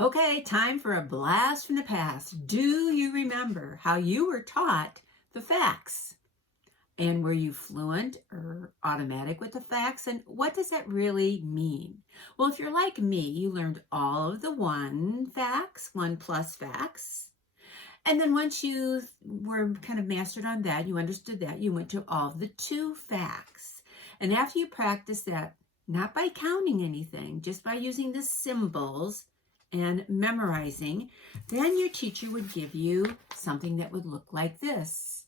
Okay, time for a blast from the past. Do you remember how you were taught the facts? And were you fluent or automatic with the facts? And what does that really mean? Well, if you're like me, you learned all of the one plus facts. And then once you were kind of mastered on that, you understood that, you went to all of the two facts. And after you practice that, not by counting anything, just by using the symbols and memorizing, then your teacher would give you something that would look like this.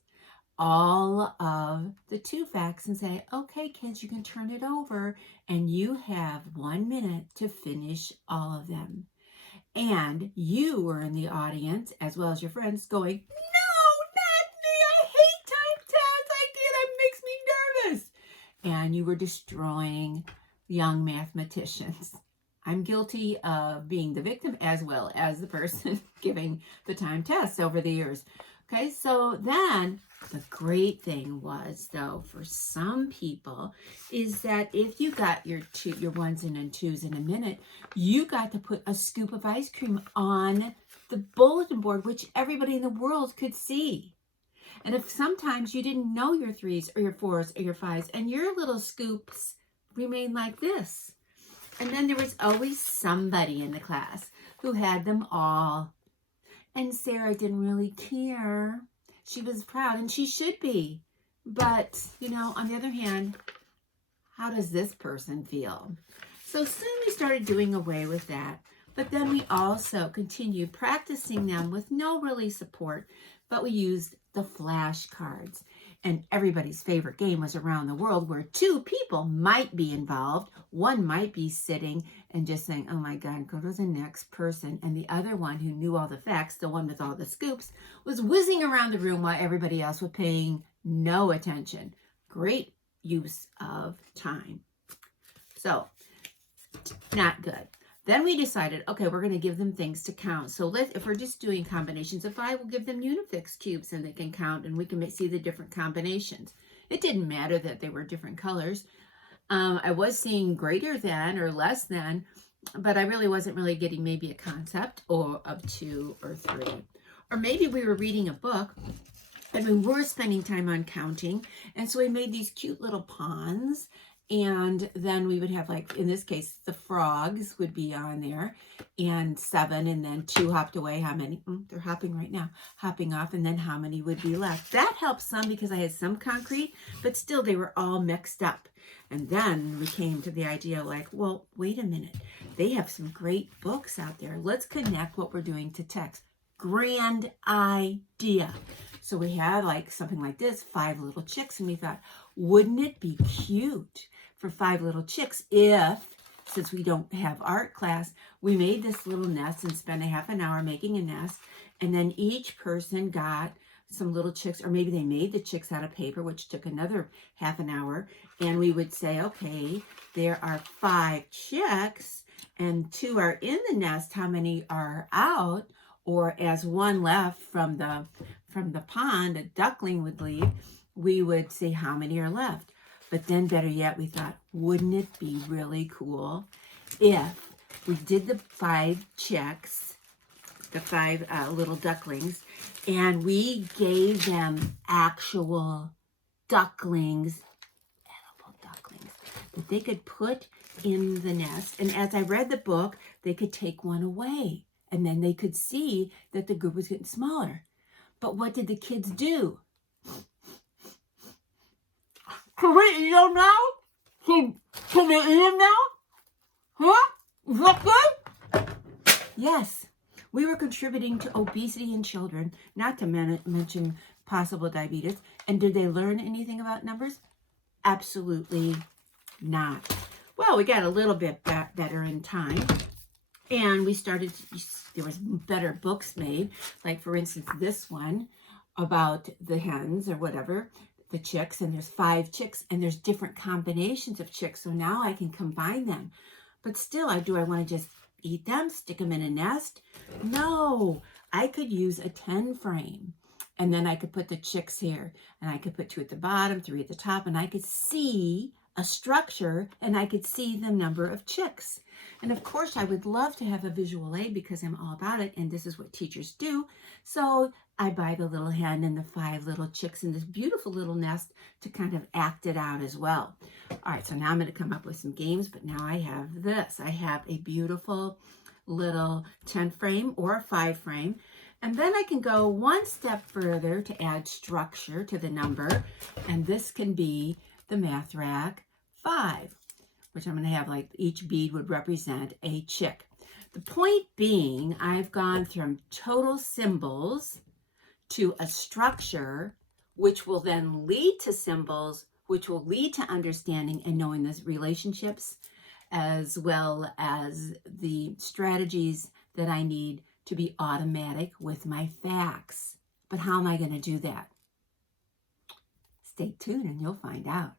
All of the two facts and say, okay, kids, you can turn it over and you have 1 minute to finish all of them. And you were in the audience, as well as your friends, going, no, not me. I hate time tests. I can't. It makes me nervous. And you were destroying young mathematicians. I'm guilty of being the victim as well as the person giving the time tests over the years. Okay, so then the great thing was, though, for some people, is that if you got your ones and twos in a minute, you got to put a scoop of ice cream on the bulletin board, which everybody in the world could see. And if sometimes you didn't know your threes or your fours or your fives, and your little scoops remained like this. And then there was always somebody in the class who had them all. And Sarah didn't really care. She was proud, and she should be. But, on the other hand, how does this person feel? So soon we started doing away with that. But then we also continued practicing them with no really support, but we used the flashcards. And everybody's favorite game was Around the World, where two people might be involved. One might be sitting and just saying, oh my God, go to the next person. And the other one, who knew all the facts, the one with all the scoops, was whizzing around the room while everybody else was paying no attention. Great use of time. So, not good. Then we decided, okay, we're going to give them things to count. So if we're just doing combinations of 5, we'll give them Unifix cubes and they can count and we can see the different combinations. It didn't matter that they were different colors. I was seeing greater than or less than, but I really wasn't really getting maybe a concept or of 2 or 3. Or maybe we were reading a book and we were spending time on counting. And so we made these cute little ponds. And then we would have, like, in this case, the frogs would be on there, and 7, and then 2 hopped away. How many? They're hopping right now, hopping off, and then how many would be left? That helped some because I had some concrete, but still they were all mixed up. And then we came to the idea, like, well, wait a minute. They have some great books out there. Let's connect what we're doing to text. Grand idea. So we had like something like this, 5 little chicks, and we thought, wouldn't it be cute for 5 little chicks if, since we don't have art class, we made this little nest and spent a half an hour making a nest, and then each person got some little chicks, or maybe they made the chicks out of paper, which took another half an hour, and we would say, okay, there are 5 chicks, and 2 are in the nest. How many are out? Or as one left from the pond, a duckling would leave, we would say how many are left. But then better yet, we thought, wouldn't it be really cool if we did the 5 chicks, the 5 little ducklings, and we gave them actual ducklings, edible ducklings, that they could put in the nest. And as I read the book, they could take one away. And then they could see that the group was getting smaller. But what did the kids do? Can we eat them now? Can we eat them now? Huh? Is that good? Yes. We were contributing to obesity in children, not to mention possible diabetes. And did they learn anything about numbers? Absolutely not. Well, we got a little bit better in time. And we started, there was better books made, like for instance, this one about the hens or whatever, the chicks, and there's 5 chicks and there's different combinations of chicks. So now I can combine them. But still, do I want to just eat them, stick them in a nest? No, I could use a 10 frame. And then I could put the chicks here, and I could put 2 at the bottom, 3 at the top, and I could see a structure, and I could see the number of chicks. And of course, I would love to have a visual aid because I'm all about it, and this is what teachers do. So I buy the little hen and the 5 little chicks in this beautiful little nest to kind of act it out as well. All right, so now I'm going to come up with some games, but now I have this. I have a beautiful little 10 frame or a 5 frame. And then I can go one step further to add structure to the number. And this can be the math rack 5, which I'm going to have like each bead would represent a chick. The point being, I've gone from total symbols to a structure, which will then lead to symbols, which will lead to understanding and knowing the relationships, as well as the strategies that I need to be automatic with my facts. But how am I going to do that? Stay tuned and you'll find out.